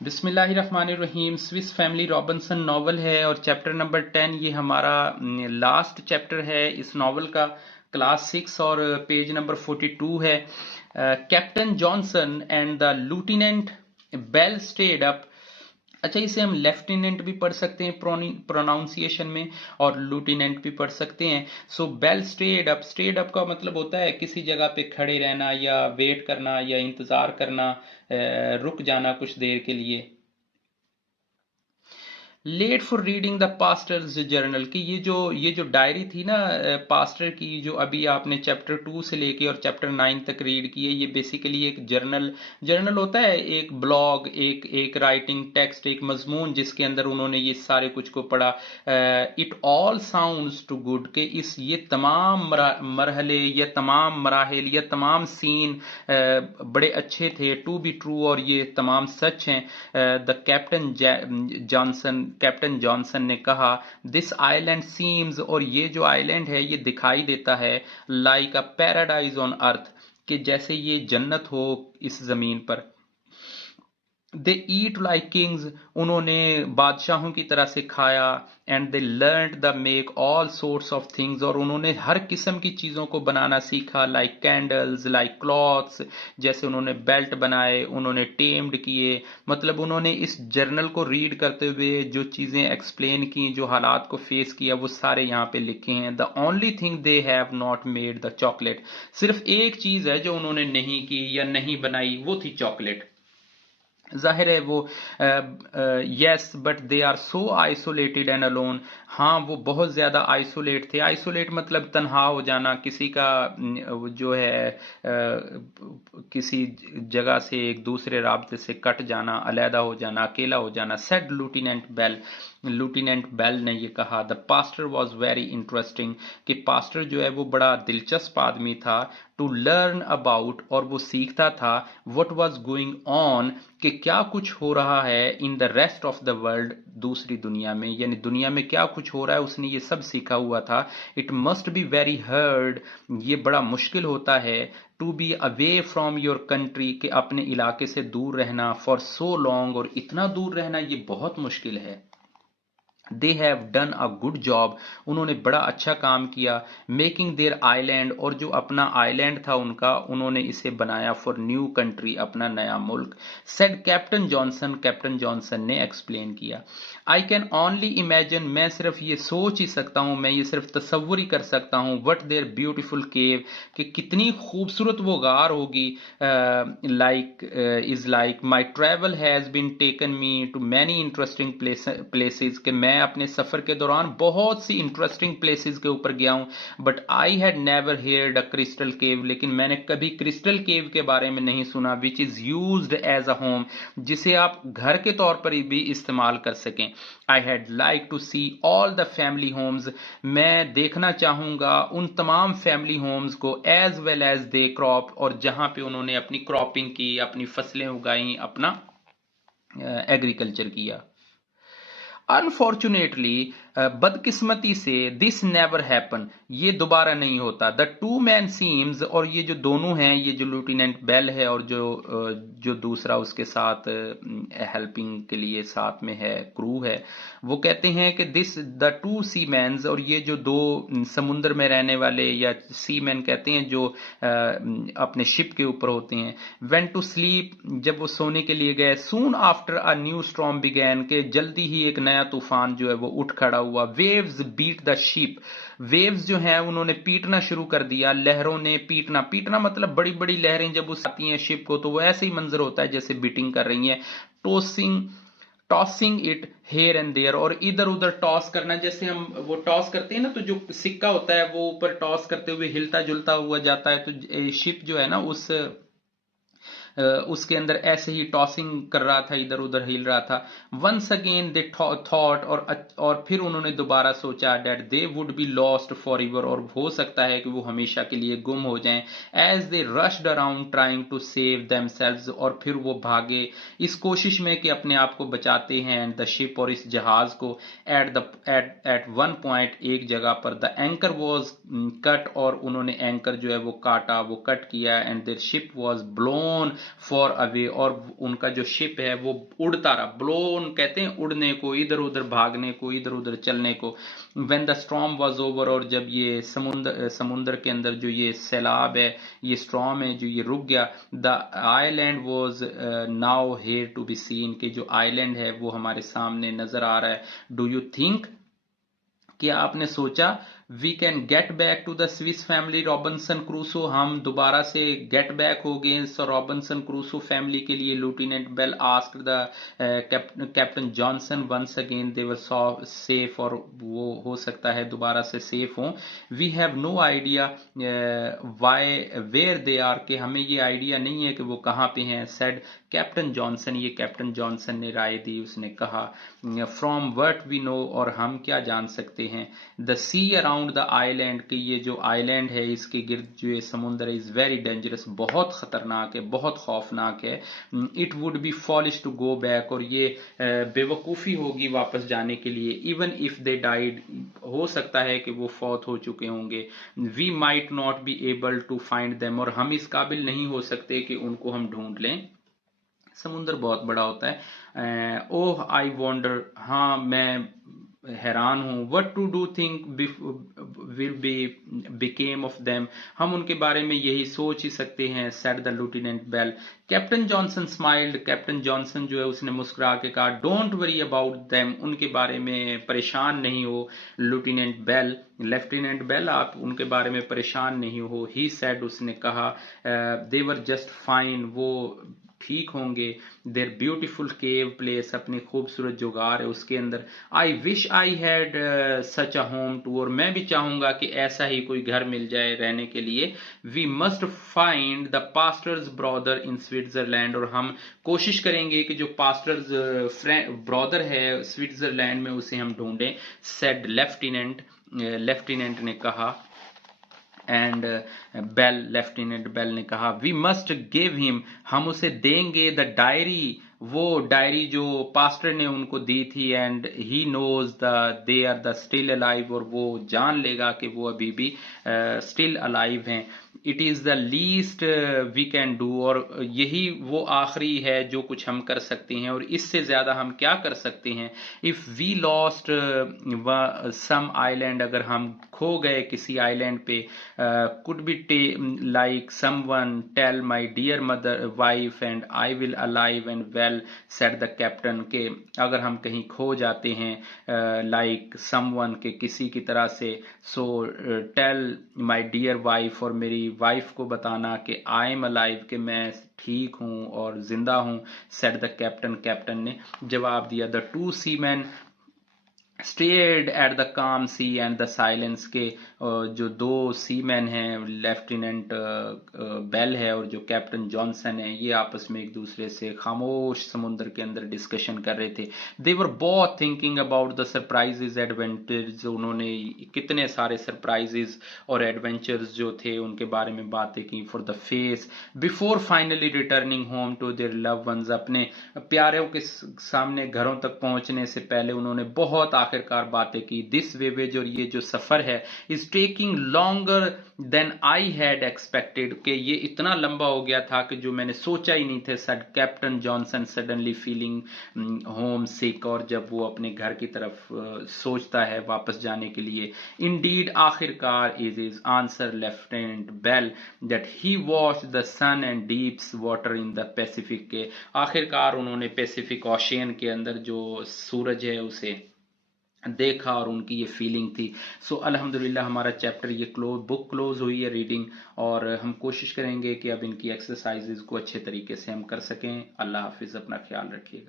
बिस्मिल्लाहिर्रहमानिर्रहीम। Swiss family Robinson novel है और चैप्टर नंबर 10 ये हमारा लास्ट चैप्टर है इस नॉवल का, क्लास 6 और पेज नंबर 42 है। Captain Johnson and the lieutenant Bell stayed up. अच्छा, इसे हम लेफ्टिनेंट भी पढ़ सकते हैं प्रोनाउंसिएशन में और लूटिनेंट भी पढ़ सकते हैं। So bell stayed up, stayed up का मतलब होता है किसी जगह पे खड़े रहना या वेट करना या इंतजार करना, रुक जाना कुछ देर के लिए। Let for reading the pastor's journal की ये जो डायरी थी ना पास्टर की, जो अभी आपने चैप्टर 2 से लेके और चैप्टर 9 तक रीड की है, ये बेसिकली एक जर्नल होता है, एक ब्लॉग, एक राइटिंग टेक्स्ट, एक मजमून जिसके अंदर उन्होंने ये सारे कुछ को पढ़ा। It all sounds too good के ये तमाम मरहले, ये तमाम मराहिल, ये तमाम सीन बड़े अच्छे थे, टू बी ट्रू, और ये तमाम सच हैं। द कैप्टन जॉनसन ने कहा, दिस आइलैंड सीम्स, और ये जो आइलैंड है ये दिखाई देता है, like a paradise on earth, कि जैसे ये जन्नत हो इस जमीन पर। दे ईट लाइक किंग्स, उन्होंने बादशाहों की तरह से खाया। And they learn the make all sorts of things, और उन्होंने हर किस्म की चीज़ों को बनाना सीखा, लाइक कैंडल्स, लाइक क्लॉथ्स, जैसे उन्होंने बेल्ट बनाए, उन्होंने टेम्ड किए। मतलब उन्होंने इस जर्नल को रीड करते हुए जो चीज़ें एक्सप्लेन की, जो हालात को फेस किया, वो सारे यहाँ पे लिखे हैं। The only thing they have not made the chocolate, सिर्फ एक चीज़ है जो उन्होंने नहीं की या नहीं बनाई, वो थी चॉकलेट। जाहिर है वो yes but they are so isolated and alone, हाँ वो बहुत ज्यादा आइसोलेट थे। आइसोलेट मतलब तन्हा हो जाना, किसी का जो है किसी जगह से एक दूसरे राब्ते से कट जाना, अलहदा हो जाना, अकेला हो जाना। सेड लूटिनेंट बेल ने ये कहा, the pastor was very interesting, कि पास्टर जो है वो बड़ा दिलचस्प आदमी था। टू लर्न अबाउट, और वो सीखता था, वट वॉज गोइंग ऑन, कि क्या कुछ हो रहा है, in the rest of the world, दूसरी दुनिया में, यानी दुनिया में क्या कुछ हो रहा है उसने ये सब सीखा हुआ था। It must be very hard, ये बड़ा मुश्किल होता है, to be away from your country, के अपने इलाके से दूर रहना, फॉर सो लॉन्ग, और इतना दूर रहना ये बहुत मुश्किल है। They have done a good job, उन्होंने बड़ा अच्छा काम किया। मेकिंग देयर आइलैंड, और जो अपना आइलैंड था उनका, उन्होंने इसे बनाया फॉर न्यू कंट्री, अपना नया मुल्क। सेड कैप्टन जॉनसन ने एक्सप्लेन किया, आई कैन ओनली इमेजिन, मैं सिर्फ ये सोच ही सकता हूं, मैं ये सिर्फ तस्वुर ही कर सकता हूं, वट देयर ब्यूटिफुल केव, कि कितनी खूबसूरत वो गार होगी। Like my travel has been taken me to many interesting places, कि मैं अपने सफर के दौरान बहुत सी इंटरेस्टिंग प्लेसेस के ऊपर गया हूं। But I had never heard a crystal cave, लेकिन मैंने कभी क्रिस्टल केव के बारे में नहीं सुना, which is used as a home, जिसे आप घर के तौर पर भी इस्तेमाल कर सकें। I had like to see all the family homes, मैं देखना चाहूंगा उन तमाम फैमिली होम्स को, as well as they crop, और जहां पे उन्होंने अपनी क्रॉपिंग की, अपनी फसलें उगाई, अपना एग्रीकल्चर किया। अनफॉर्चुनेटली, बदकिस्मती से, दिस नेवर हैपन, ये दोबारा नहीं होता। द टू मैन सीम्स, और ये जो दोनों हैं, ये जो लूटिनेंट बेल है और जो दूसरा उसके साथ हेल्पिंग के लिए साथ में है, क्रू है, वो कहते हैं कि this the two sea mans, और ये जो दो समुद्र में रहने वाले या सी मैन कहते हैं, जो अपने शिप के ऊपर होते हैं, वेंट टू स्लीप, जब वो सोने के लिए गए। Soon after a new storm began, के जल्दी ही एक नया तूफान जो है वो उठ खड़ा हुआ। Waves beat the ship, waves जो हैं उन्होंने पीटना शुरू कर दिया, लहरों ने पीटना मतलब बड़ी बड़ी लहरें जब उस आती हैं शिप को, तो वो ऐसे ही मंजर होता है जैसे बीटिंग कर रही हैं। Tossing it here and there, और इधर उधर टॉस करना, जैसे हम वो टॉस करते हैं ना, तो जो सिक्का होता है वो ऊपर टॉस करते हुए हिलता जुलता हुआ जाता है, तो शिप जो है ना उसके अंदर ऐसे ही टॉसिंग कर रहा था, इधर उधर हिल रहा था। वंस अगेन दे थॉट, और फिर उन्होंने दोबारा सोचा, that they would be lost forever, और हो सकता है कि वो हमेशा के लिए गुम हो जाएं। As they rushed around trying to save themselves, और फिर वो भागे इस कोशिश में कि अपने आप को बचाते हैं, एंड द शिप, और इस जहाज को। एट वन पॉइंट, एक जगह पर, द एंकर वॉज कट, और उन्होंने एंकर जो है वो काटा, वो कट किया, and their ship was blown far away, और उनका जो शिप है वो उड़ता रहा। ब्लोन कहते हैं उड़ने को, इधर उधर भागने को, इधर उधर चलने को। When the storm was over, और जब ये समुद्र के अंदर जो ये सैलाब है, ये स्टॉर्म है जो ये रुक गया, the island was nowhere to be seen, कि जो आइलैंड है वो हमारे सामने नजर आ रहा है। डू यू थिंक, क्या आपने सोचा, we can get back to the Swiss family Robinson Crusoe, हम दोबारा से गेट बैक हो गए रॉबिन्सन क्रूसो फैमिली के लिए। Lieutenant Bell asked the captain Johnson once again they were safe, और वो हो सकता है दोबारा से सेफ हों। We have no idea why where they are, के हमें ये आइडिया नहीं है कि वो कहाँ पे हैं। सेड कैप्टन जॉनसन, ये कैप्टन जॉनसन ने राय दी, उसने कहा फ्रॉम व्हाट वी नो, और हम क्या जान सकते हैं, the sea around the island, कि ये जो आइलैंड है इसके गिर्द जो ये समुद्र है, इज वेरी डेंजरस, बहुत खतरनाक है, बहुत खौफनाक है। It would be foolish to go back, और ये बेवकूफ़ी होगी वापस जाने के लिए। इवन इफ दे डाइड, हो सकता है कि वो फौत हो चुके होंगे। We might not be able to find them, और हम इस काबिल नहीं हो सकते कि उनको हम ढूंढ लें। समुद्र बहुत बड़ा होता है। ओह आई वॉन्डर, हाँ मैं हैरान हूँ। What to do think will be became of them, हम उनके बारे में यही सोच ही सकते हैं। Said the lieutenant Bell. Captain Johnson smiled, captain Johnson जो है उसने मुस्कुरा के कहा डोंट वरी अबाउट देम, उनके बारे में परेशान नहीं हो। लेफ्टिनेंट बेल आप उनके बारे में परेशान नहीं हो। ही सेड, उसने कहा दे वर जस्ट फाइन, वो ठीक होंगे। देयर ब्यूटीफुल केव प्लेस, अपनी खूबसूरत जुगार है उसके अंदर। I wish I had such a home too, और मैं भी चाहूंगा कि ऐसा ही कोई घर मिल जाए रहने के लिए। We must find the pastor's brother in Switzerland, और हम कोशिश करेंगे कि जो पास्टर्स ब्रदर है स्विट्जरलैंड में उसे हम ढूंढें। सेड लेफ्टिनेंट ने कहा। एंड लेफ्टिनेंट बेल ने कहा वी मस्ट गिव हिम, हम उसे देंगे द डायरी, वो डायरी जो पास्टर ने उनको दी थी। And he knows they are the still alive, और वो जान लेगा कि वो अभी भी स्टिल अलाइव हैं। It is the least we can do, और यही वो आखिरी है जो कुछ हम कर सकते हैं, और इससे ज्यादा हम क्या कर सकते हैं। If we lost some island, अगर हम खो गए किसी आइलैंड पे, could be like someone tell my dear mother wife and I will alive and well, said the captain, के अगर हम कहीं खो जाते हैं लाइक समवन, के किसी की तरह से, so tell my dear wife, और मेरी वाइफ को बताना कि आई एम अलाइव, कि मैं ठीक हूं और जिंदा हूं। सेड द कैप्टन ने जवाब दिया। The two seaman stared at the काम सी एंड द साइलेंस, के जो दो सीमैन हैं, लेफ्टिनेंट बेल है और जो कैप्टन जॉनसन है, ये आपस में एक दूसरे से खामोश समुद्र के अंदर डिस्कशन कर रहे थे। They were both thinking about the surprises adventures, उन्होंने कितने सारे सरप्राइजेज और एडवेंचर्स जो थे उनके बारे में बातें की। For the face before finally returning home to their love ones, अपने प्यारों के सामने घरों तक पहुंचने से पहले उन्होंने बहुत आखिरकार बातें की। दिस वेवेज, और ये जो सफर है, is taking longer than I had expected, कि ये इतना लंबा हो गया था कि जो मैंने सोचा ही नहीं था। सड Captain Johnson suddenly feeling homesick, और जब वो अपने घर की तरफ सोचता है वापस जाने के लिए। इंडीड, आखिरकार, is answer lieutenant Bell that he watched the sun and deeps water in the Pacific, के आखिरकार उन्होंने पैसिफिक ओशियन के अंदर जो सूरज है उसे देखा, और उनकी ये फीलिंग थी। सो अल्हम्दुलिल्लाह हमारा चैप्टर ये बुक क्लोज हुई है रीडिंग, और हम कोशिश करेंगे कि अब इनकी एक्सरसाइजेज को अच्छे तरीके से हम कर सकें। अल्लाह हाफिज, अपना ख्याल रखिएगा।